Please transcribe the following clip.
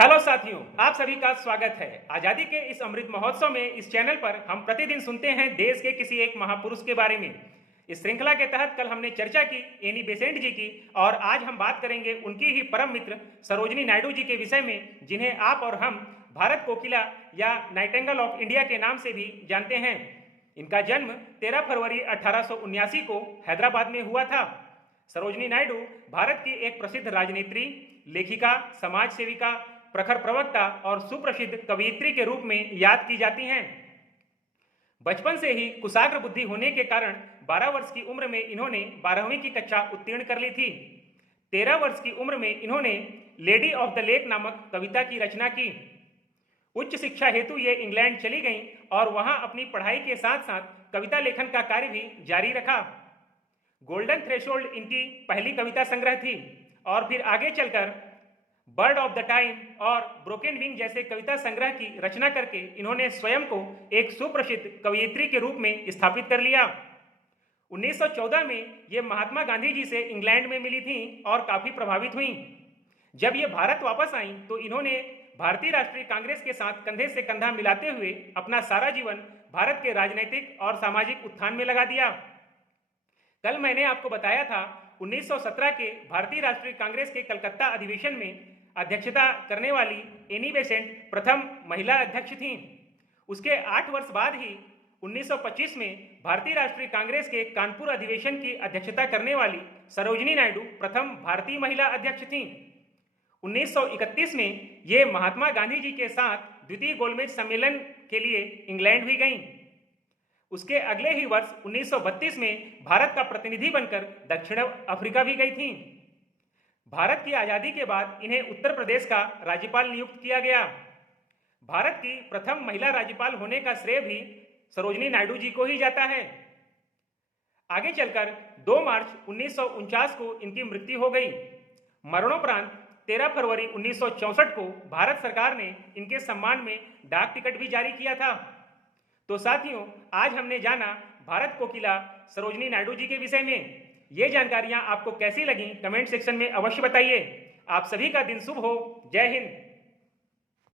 Hello साथियों, आप सभी का स्वागत है। आजादी के इस अमृत महोत्सव में इस चैनल पर हम प्रतिदिन सुनते हैं देश के किसी एक महापुरुष के बारे में। इस श्रृंखला के तहत कल हमने चर्चा की एनी बेसेंट जी की और आज हम बात करेंगे उनकी ही परम मित्र सरोजिनी नायडू जी के विषय में, जिन्हें आप और हम भारत कोकिला या नाइटिंगेल ऑफ इंडिया के नाम से भी जानते हैं। इनका जन्म 13 फरवरी 1879 को हैदराबाद में हुआ था। सरोजिनी नायडू भारत की एक प्रसिद्ध राजनेत्री, लेखिका, समाज सेविका, प्रखर प्रवक्ता और सुप्रसिद्ध कवयित्री के रूप में याद की जाती हैं। बचपन से ही कुशाग्र बुद्धि होने के कारण 12 वर्ष की उम्र में इन्होंने 12वीं की कक्षा उत्तीर्ण कर ली थी। 13 वर्ष की उम्र में इन्होंने लेडी ऑफ द लेक नामक कविता की रचना की। उच्च शिक्षा हेतु ये इंग्लैंड चली गईं और वहां अपनी पढ़ाई के साथ साथ कविता लेखन का कार्य भी जारी रखा। गोल्डन थ्रेशोल्ड इनकी पहली कविता संग्रह थी और फिर आगे चलकर बर्ड ऑफ द टाइम और ब्रोकन विंग जैसे कविता संग्रह की रचना करके इन्होंने स्वयं को एक सुप्रसिद्ध कवयित्री के रूप में स्थापित कर लिया। 1914 में ये महात्मा गांधी जी से इंग्लैंड में मिली थीं और काफी प्रभावित हुईं। जब ये भारत वापस आईं तो इन्होंने भारतीय राष्ट्रीय कांग्रेस के साथ कंधे से कंधा मिलाते हुए अपना सारा जीवन भारत के राजनीतिक और सामाजिक उत्थान में लगा दिया। कल मैंने आपको बताया था 1917 के भारतीय राष्ट्रीय कांग्रेस के कलकत्ता अधिवेशन में अध्यक्षता करने वाली एनी बेसेंट प्रथम महिला अध्यक्ष थीं। उसके 8 वर्ष बाद ही 1925 में भारतीय राष्ट्रीय कांग्रेस के कानपुर अधिवेशन की अध्यक्षता करने वाली सरोजिनी नायडू प्रथम भारतीय महिला अध्यक्ष थीं। 1931 में ये महात्मा गांधी जी के साथ द्वितीय गोलमेज सम्मेलन के लिए इंग्लैंड भी गईं। उसके अगले ही वर्ष 1932 में भारत का प्रतिनिधि बनकर दक्षिण अफ्रीका भी गई थीं। भारत की आजादी के बाद इन्हें उत्तर प्रदेश का राज्यपाल नियुक्त किया गया। भारत की प्रथम महिला राज्यपाल होने का श्रेय भी सरोजिनी नायडू जी को ही जाता है। आगे चलकर 2 मार्च 1949 को इनकी मृत्यु हो गई। मरणोपरांत 13 फरवरी 1964 को भारत सरकार ने इनके सम्मान में डाक टिकट भी जारी किया था। तो साथियों, आज हमने जाना भारत कोकिला सरोजिनी नायडू जी के विषय में। ये जानकारियां आपको कैसी लगी कमेंट सेक्शन में अवश्य बताइए। आप सभी का दिन शुभ हो। जय हिंद।